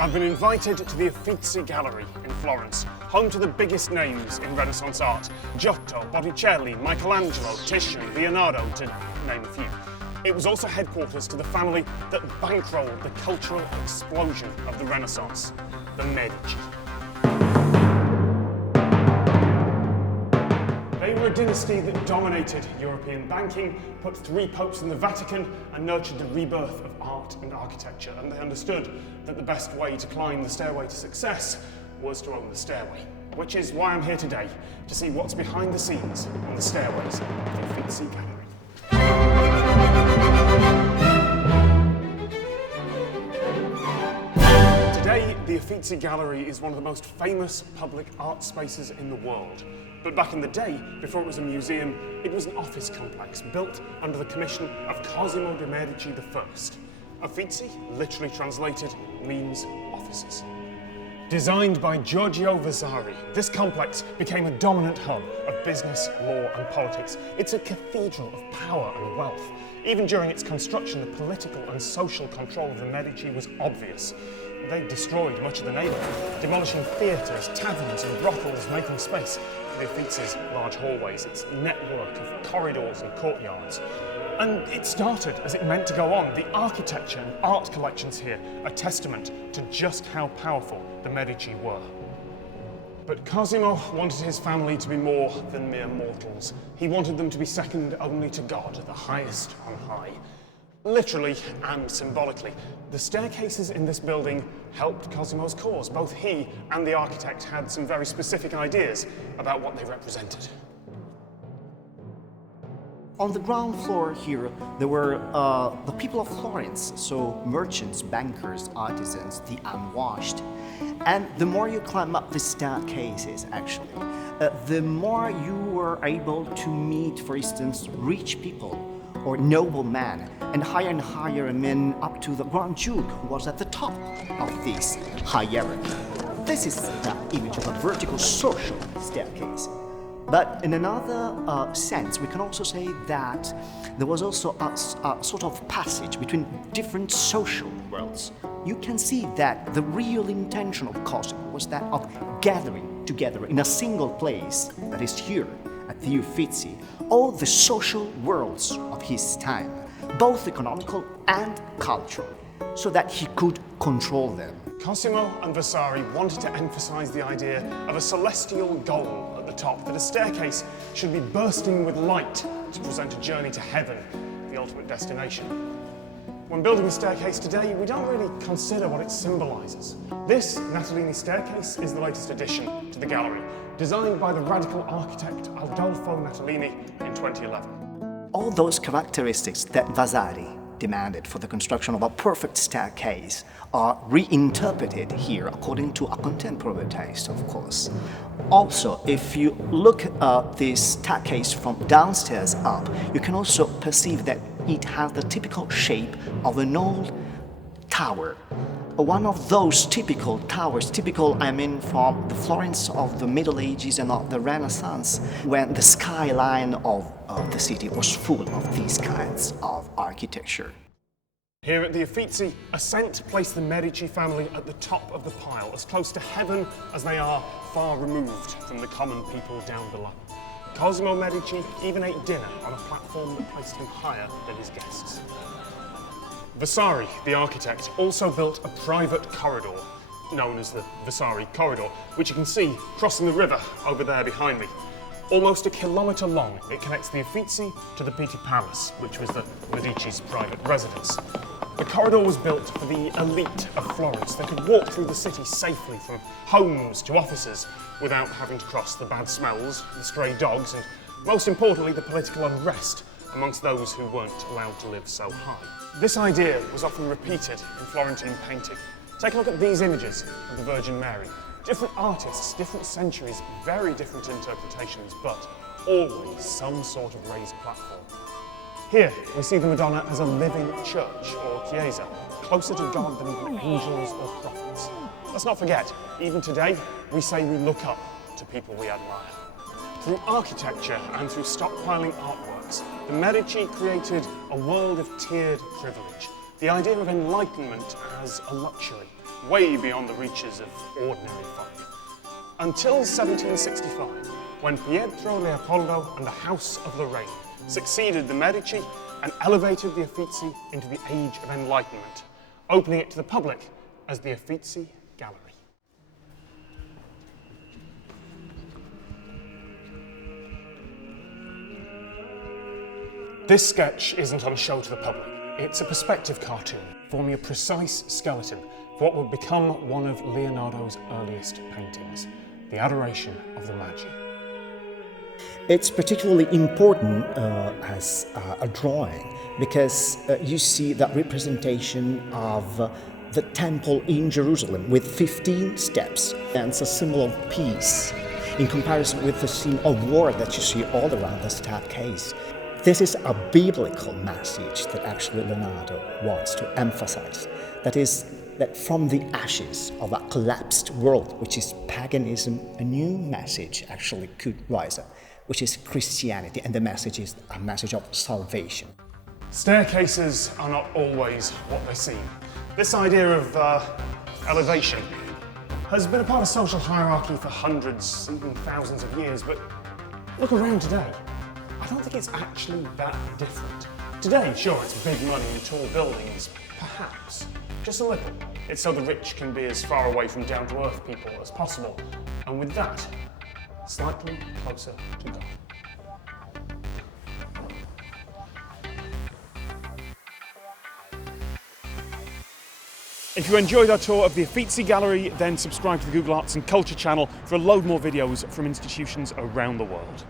I've been invited to the Uffizi Gallery in Florence, home to the biggest names in Renaissance art: Giotto, Botticelli, Michelangelo, Titian, Leonardo, to name a few. It was also headquarters to the family that bankrolled the cultural explosion of the Renaissance, the Medici. They were a dynasty that dominated European banking, put 3 popes in the Vatican, and nurtured the rebirth of art and architecture. And they understood that the best way to climb the stairway to success was to own the stairway. Which is why I'm here today, to see what's behind the scenes on the stairways of the Uffizi Gallery. Today, the Uffizi Gallery is one of the most famous public art spaces in the world. But back in the day, before it was a museum, it was an office complex built under the commission of Cosimo de' Medici I. Uffizi, literally translated, means offices. Designed by Giorgio Visari, this complex became a dominant hub of business, law and politics. It's a cathedral of power and wealth. Even during its construction, the political and social control of the Medici was obvious. They destroyed much of the neighbourhood, demolishing theatres, taverns and brothels, making space for the Uffizi's large hallways, its network of corridors and courtyards. And it started as it meant to go on. The architecture and art collections here are testament to just how powerful the Medici were. But Cosimo wanted his family to be more than mere mortals. He wanted them to be second only to God, the highest on high. Literally and symbolically, the staircases in this building helped Cosimo's cause. Both he and the architect had some very specific ideas about what they represented. On the ground floor here, there were the people of Florence, so merchants, bankers, artisans, the unwashed. And the more you climb up the staircases, actually, the more you were able to meet, for instance, rich people or noblemen, and higher, I mean, up to the Grand Duke, who was at the top of this hierarchy. This is the image of a vertical social staircase. But in another sense, we can also say that there was also a sort of passage between different social worlds. You can see that the real intention of Cosimo was that of gathering together in a single place, that is here, at the Uffizi, all the social worlds of his time, both economical and cultural, so that he could control them. Cosimo and Visari wanted to emphasize the idea of a celestial goal at the top, that a staircase should be bursting with light to present a journey to heaven, the ultimate destination. When building a staircase today, we don't really consider what it symbolizes. This Natalini staircase is the latest addition to the gallery, designed by the radical architect Adolfo Natalini in 2011. All those characteristics that Vasari demanded for the construction of a perfect staircase are reinterpreted here according to a contemporary taste, of course. Also, if you look at this staircase from downstairs up, you can also perceive that it has the typical shape of an old tower. One of those typical towers, I mean from the Florence of the Middle Ages and of the Renaissance, when the skyline of the city was full of these kinds of architecture. Here at the Uffizi, ascent placed the Medici family at the top of the pile, as close to heaven as they are far removed from the common people down below. Cosimo Medici even ate dinner on a platform that placed him higher than his guests. Visari, the architect, also built a private corridor, known as the Visari Corridor, which you can see crossing the river over there behind me. Almost a kilometre long, it connects the Uffizi to the Pitti Palace, which was the Medici's private residence. The corridor was built for the elite of Florence. They could walk through the city safely from homes to offices without having to cross the bad smells, the stray dogs, and most importantly, the political unrest amongst those who weren't allowed to live so high. This idea was often repeated in Florentine painting. Take a look at these images of the Virgin Mary. Different artists, different centuries, very different interpretations, but always some sort of raised platform. Here, we see the Madonna as a living church, or chiesa, closer to God than even angels or prophets. Let's not forget, even today, we say we look up to people we admire. Through architecture and through stockpiling artworks, the Medici created a world of tiered privilege, the idea of enlightenment as a luxury, way beyond the reaches of ordinary folk. Until 1765, when Pietro Leopoldo and the House of Lorraine succeeded the Medici and elevated the Uffizi into the Age of Enlightenment, opening it to the public as the Uffizi Gallery. This sketch isn't on show to the public. It's a perspective cartoon, forming a precise skeleton for what would become one of Leonardo's earliest paintings, the Adoration of the Magi. It's particularly important as a drawing because you see that representation of the temple in Jerusalem with 15 steps, and it's a symbol of peace in comparison with the scene of war that you see all around the staircase. This is a biblical message that actually Leonardo wants to emphasize. That is, that from the ashes of a collapsed world, which is paganism, a new message actually could rise up, which is Christianity, and the message is a message of salvation. Staircases are not always what they seem. This idea of elevation has been a part of social hierarchy for hundreds, even thousands of years, but look around today. I don't think it's actually that different. Today, sure, it's big money and tall buildings, perhaps. Just a little. It's so the rich can be as far away from down-to-earth people as possible, and with that, slightly closer to God. If you enjoyed our tour of the Uffizi Gallery, then subscribe to the Google Arts and Culture channel for a load more videos from institutions around the world.